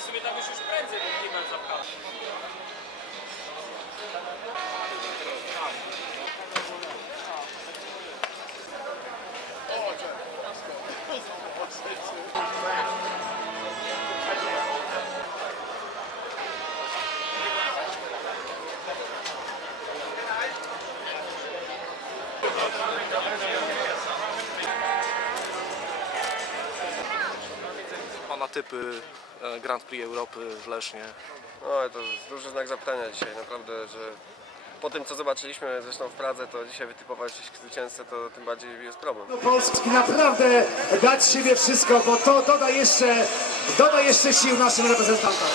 sobie tam już już prędzej, kibel zapchał. Pana typy Grand Prix Europy w Lesznie. No, to jest duży znak zapytania dzisiaj, naprawdę, że po tym co zobaczyliśmy zresztą w Pradze, to dzisiaj wytypować zwycięzcę to tym bardziej jest problem. Polski naprawdę dać siebie wszystko, bo to doda jeszcze, doda jeszcze sił naszym reprezentantom.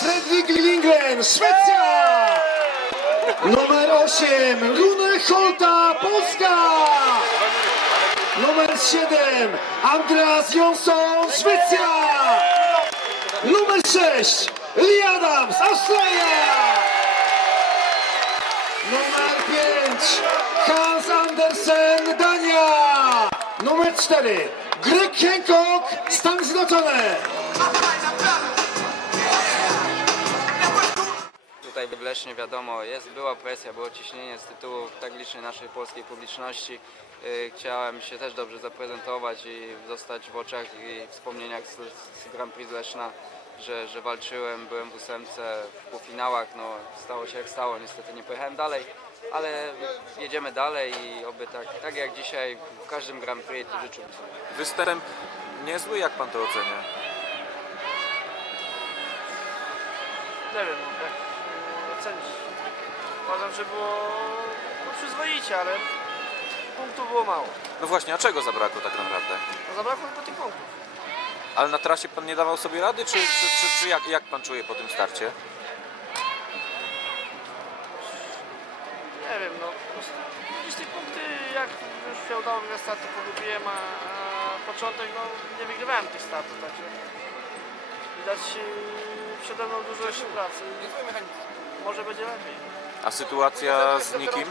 Fredrik Lindgren, Szwecja! Numer 8, Rune Holta, Polska! Numer 7, Andreas Jonsson, Szwecja! Numer 6, Lee Adams, Australia! Numer 5, Hans Andersen, Dania! Numer 4, Greg Hancock, Stany Zjednoczone! Tutaj w Lesznie wiadomo, jest, była presja, było ciśnienie z tytułu tak licznej naszej polskiej publiczności. Yy, Chciałem się też dobrze zaprezentować i zostać w oczach i wspomnieniach z, z Grand Prix Leszna, że, że walczyłem, byłem w ósemce, w półfinałach, no stało się jak stało, niestety nie pojechałem dalej, ale jedziemy dalej i oby tak, tak jak dzisiaj w każdym Grand Prix to życzyłbym sobie. Występ niezły, jak pan to ocenia? Nie wiem, jak e, ocenić. Uważam, że było no, przyzwoicie, ale punktów było mało. No właśnie, a czego zabrakło tak naprawdę? No, zabrakło tylko tych punktów. Ale na trasie pan nie dawał sobie rady, czy, czy, czy, czy jak, jak pan czuje po tym starcie? Nie wiem, no po prostu gdzieś te punkty, jak już się udało mi na startu pogubiłem, a, a początek, no nie wygrywałem tych startów, także widać e, przede mną dużo jeszcze pracy. Może będzie lepiej. A sytuacja z nikim?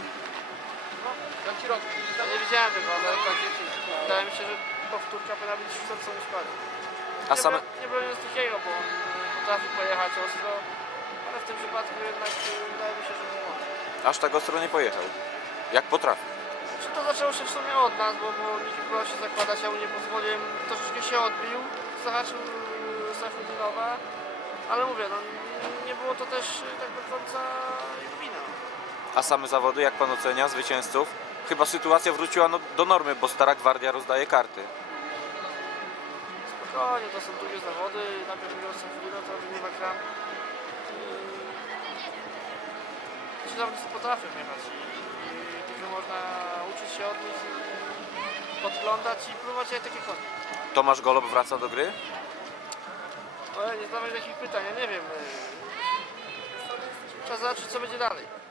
Ja nie widziałem tego, ale tak, wydaje mi się, że powtórka powinna być w co niż bardziej. A nie, same... nie broniąc takiego, bo potrafi pojechać ostro, ale w tym przypadku jednak y, wydaje mi się, że nie może. Aż tak ostro nie pojechał. Jak potrafi. Czy to zaczęło się w sumie od nas, bo, bo Niki próbował się zakładać, ja mu nie pozwoliłem, troszeczkę się odbił, zahaczył y, Safudinowa, ale mówię, no nie było to też y, tak do końca jego wina. A same zawody, jak pan ocenia zwycięzców? Chyba sytuacja wróciła no, do normy, bo Stara Gwardia rozdaje karty. Spokojnie, to są drugie zawody, najpierw wygrał Safudino, to wygrał Kram. Ci zawodnicy potrafią jechać i, i tylko można uczyć się od nich i podglądać i próbować jak takie konie. Tomasz Golob wraca do gry? Ale nie zadawaj takich pytań, ja nie wiem. y, Trzeba zobaczyć co będzie dalej.